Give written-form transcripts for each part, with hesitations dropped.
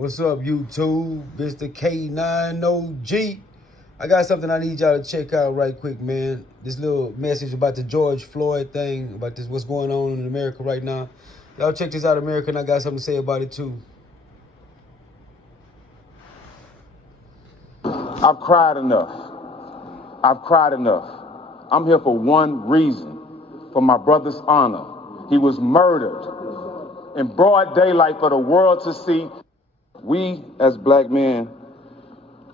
What's up, YouTube? Mr. K9OG. I got something I need y'all to check out right quick, man. This little message about the George Floyd thing, about this, what's going on in America right now. Y'all check this out, America, and I got something to say about it too. I've cried enough. I've cried enough. I'm here for one reason, for my brother's honor. He was murdered in broad daylight for the world to see. We, as black men,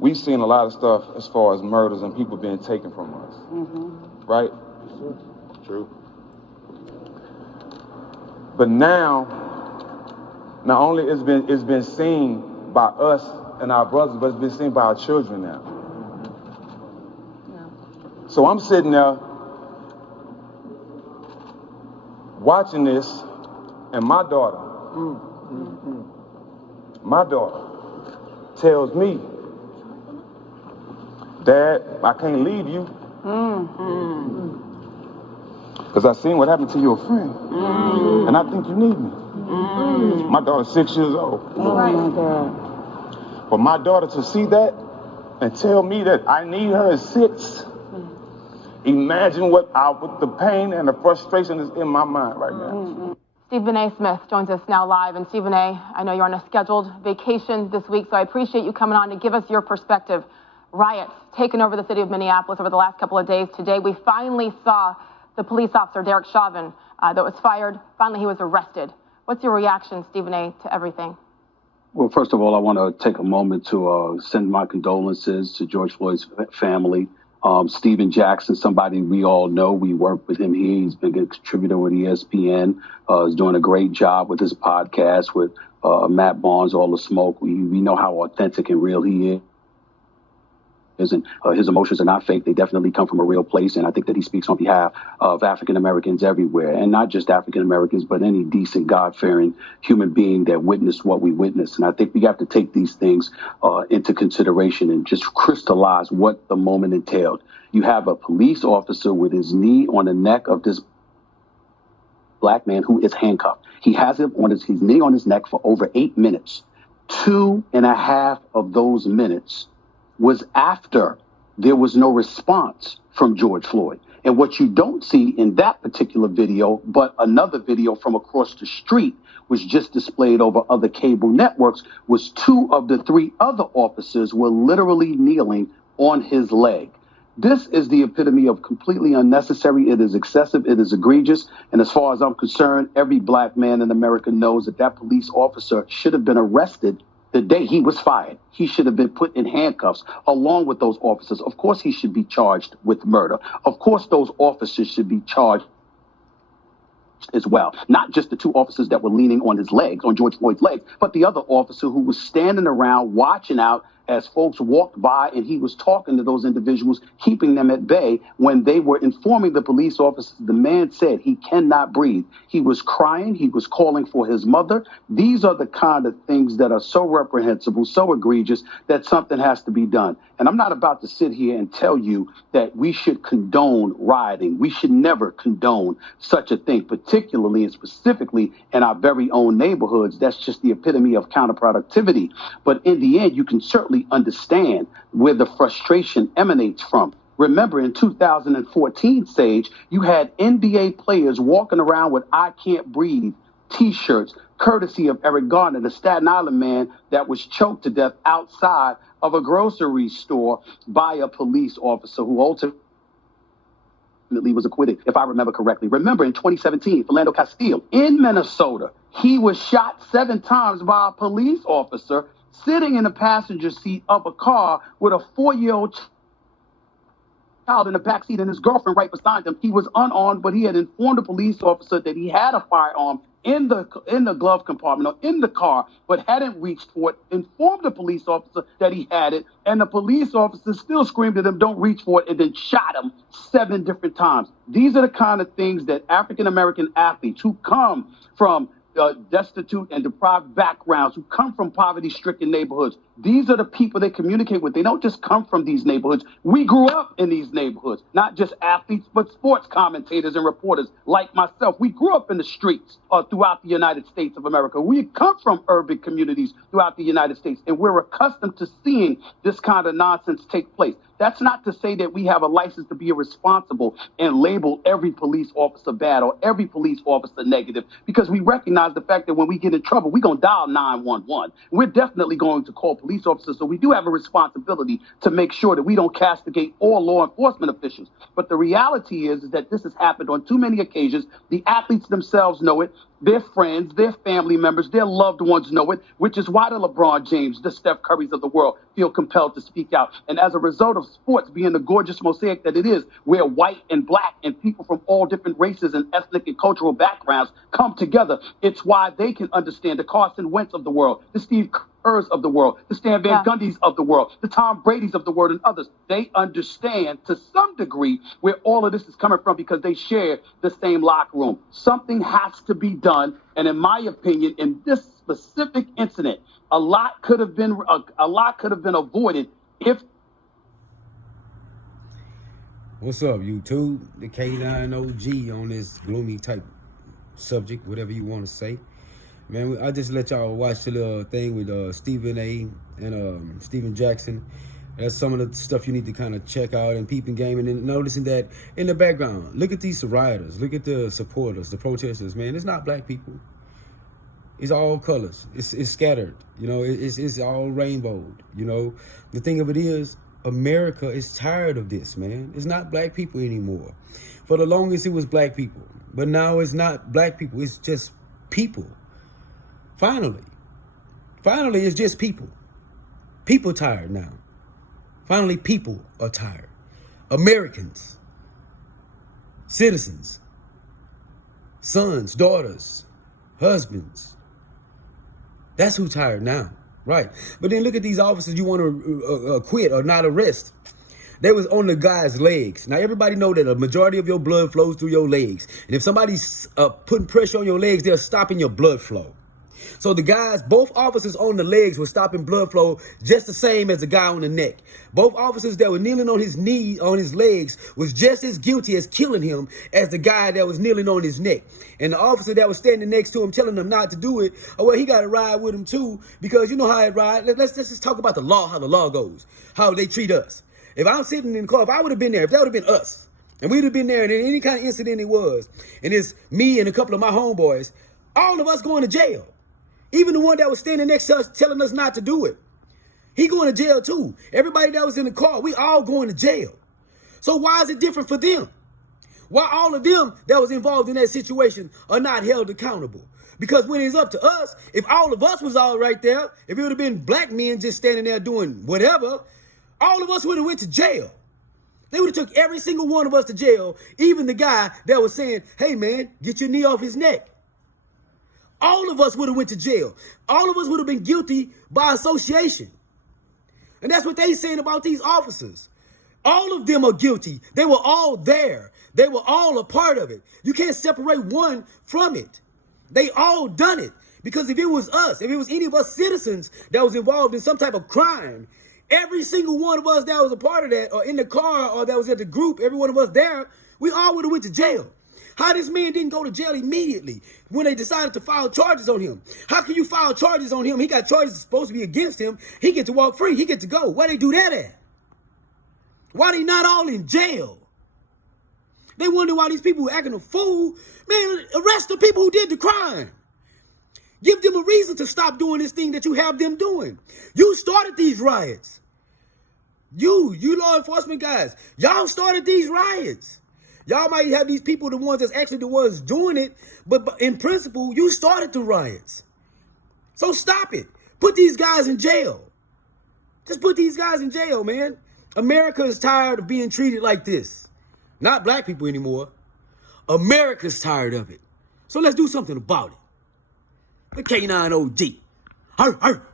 we've seen a lot of stuff as far as murders and people being taken from us. Right? True. But now, not only it's been seen by us and our brothers, but it's been seen by our children now. So I'm sitting there watching this, and my daughter tells me, Dad, I can't leave you. Because I seen what happened to your friend. And I think you need me. My daughter's 6 years old. For my daughter to see that and tell me that I need her at 6, imagine what the pain and the frustration is in my mind right now. Stephen A. Smith joins us now live. And Stephen A., I know you're on a scheduled vacation this week, so I appreciate you coming on to give us your perspective. Riots taken over the city of Minneapolis over the last couple of days. Today, we finally saw the police officer, Derek Chauvin, that was fired. Finally, he was arrested. What's your reaction, Stephen A., to everything? Well, first of all, I want to take a moment to send my condolences to George Floyd's family. Stephen Jackson, somebody we all know. We work with him here. He's been a contributor with ESPN. He's doing a great job with his podcast with Matt Barnes, All the Smoke. We know how authentic and real he is. And his emotions are not fake. They definitely come from a real place. And I think that he speaks on behalf of African Americans everywhere, and not just African Americans, but any decent, God-fearing human being that witnessed what we witnessed. And I think we have to take these things into consideration and just crystallize what the moment entailed. You have a police officer with his knee on the neck of this black man who is handcuffed. He has him on his knee on his neck for over 8 minutes. 2.5 of those minutes was after there was no response from George Floyd. And what you don't see in that particular video, but another video from across the street, which just displayed over other cable networks, was 2 of the 3 other officers were literally kneeling on his leg. This is the epitome of completely unnecessary. It is excessive. It is egregious. And as far as I'm concerned, every black man in America knows that that police officer should have been arrested the day he was fired. He should have been put in handcuffs along with those officers. Of course, he should be charged with murder. Of course, those officers should be charged as well. Not just the 2 officers that were leaning on his legs, on George Floyd's legs, but the other officer who was standing around watching out as folks walked by, and he was talking to those individuals, keeping them at bay when they were informing the police officers. The man said he cannot breathe. He was crying. He was calling for his mother. These are the kind of things that are so reprehensible, so egregious, that something has to be done. And I'm not about to sit here and tell you that we should condone rioting. We should never condone such a thing, particularly and specifically in our very own neighborhoods. That's just the epitome of counterproductivity. But in the end, you can certainly understand where the frustration emanates from. Remember, in 2014, Sage, you had NBA players walking around with "I Can't Breathe" T-shirts, courtesy of Eric Garner, the Staten Island man that was choked to death outside of a grocery store by a police officer who ultimately was acquitted, if I remember correctly. Remember, in 2017, Philando Castile in Minnesota, he was shot 7 times by a police officer sitting in the passenger seat of a car with a 4-year-old child in the backseat and his girlfriend right beside him. He was unarmed, but he had informed the police officer that he had a firearm in the glove compartment or in the car, but hadn't reached for it, informed the police officer that he had it, and the police officer still screamed at him, "Don't reach for it," and then shot him 7 different times. These are the kind of things that African-American athletes who come from destitute and deprived backgrounds, who come from poverty-stricken neighborhoods. These are the people they communicate with. They don't just come from these neighborhoods. We grew up in these neighborhoods, not just athletes, but sports commentators and reporters like myself. We grew up in the streets throughout the United States of America. We come from urban communities throughout the United States, and we're accustomed to seeing this kind of nonsense take place. That's not to say that we have a license to be irresponsible and label every police officer bad or every police officer negative, because we recognize the fact that when we get in trouble, we're going to dial 911. We're definitely going to call police officers. So we do have a responsibility to make sure that we don't castigate all law enforcement officials. But the reality is that this has happened on too many occasions. The athletes themselves know it. Their friends, their family members, their loved ones know it, which is why the LeBron James, the Steph Currys of the world feel compelled to speak out. And as a result of sports being the gorgeous mosaic that it is, where white and black and people from all different races and ethnic and cultural backgrounds come together, it's why they can understand the Carson Wentz of the world, the Steve Kerrs of the world, the Stan Van Gundy's of the world, the Tom Brady's of the world, and others. They understand to some degree where all of this is coming from because they share the same locker room. Something has to be done, and in my opinion, in this specific incident, a lot could have been avoided if. What's up, YouTube? The K9 OG on this gloomy type subject, whatever you want to say. Man, I just let y'all watch the little thing with Stephen A. and Steven Jackson. That's some of the stuff you need to kind of check out and peeping game, and then noticing that in the background, look at these rioters, look at the supporters, the protesters, man. It's not black people. It's all colors. It's scattered. You know, it's all rainbowed. You know, the thing of it is, America is tired of this, man. It's not black people anymore. For the longest, it was black people, but now it's not black people. It's just people. Finally, it's just people. People tired now. Finally, people are tired. Americans, citizens, sons, daughters, husbands. That's who tired now, right? But then look at these officers you want to quit or not arrest. They was on the guy's legs. Now, everybody know that a majority of your blood flows through your legs. And if somebody's putting pressure on your legs, they're stopping your blood flow. So the guys, both officers on the legs were stopping blood flow just the same as the guy on the neck. Both officers that were kneeling on his knee, on his legs, was just as guilty as killing him as the guy that was kneeling on his neck. And the officer that was standing next to him telling him not to do it, oh, well, he got to ride with him too, because you know how it ride. Let's just talk about the law, how the law goes, how they treat us. If I'm sitting in the car, if I would have been there, if that would have been us, and we'd have been there in any kind of incident it was, and it's me and a couple of my homeboys, all of us going to jail. Even the one that was standing next to us telling us not to do it. He going to jail too. Everybody that was in the car, we all going to jail. So why is it different for them? Why all of them that was involved in that situation are not held accountable? Because when it's up to us, if all of us was all right there, if it would have been black men just standing there doing whatever, all of us would have went to jail. They would have took every single one of us to jail, even the guy that was saying, hey man, get your knee off his neck. All of us would have went to jail. All of us would have been guilty by association. And that's what they saying about these officers. All of them are guilty. They were all there. They were all a part of it. You can't separate one from it. They all done it. Because if it was us, if it was any of us citizens that was involved in some type of crime, every single one of us that was a part of that, or in the car, or that was at the group, every one of us there, we all would have went to jail. How this man didn't go to jail immediately when they decided to file charges on him? How can you file charges on him? He got charges supposed to be against him. He get to walk free. He get to go. Why they do that at? Why they not all in jail? They wonder why these people who acting a fool. Man, arrest the people who did the crime. Give them a reason to stop doing this thing that you have them doing. You started these riots. You law enforcement guys, y'all started these riots. Y'all might have these people, the ones that's actually the ones doing it, but in principle, you started the riots. So stop it. Put these guys in jail. Just put these guys in jail, man. America is tired of being treated like this. Not black people anymore. America's tired of it. So let's do something about it. The K9 OD. Arr, arr.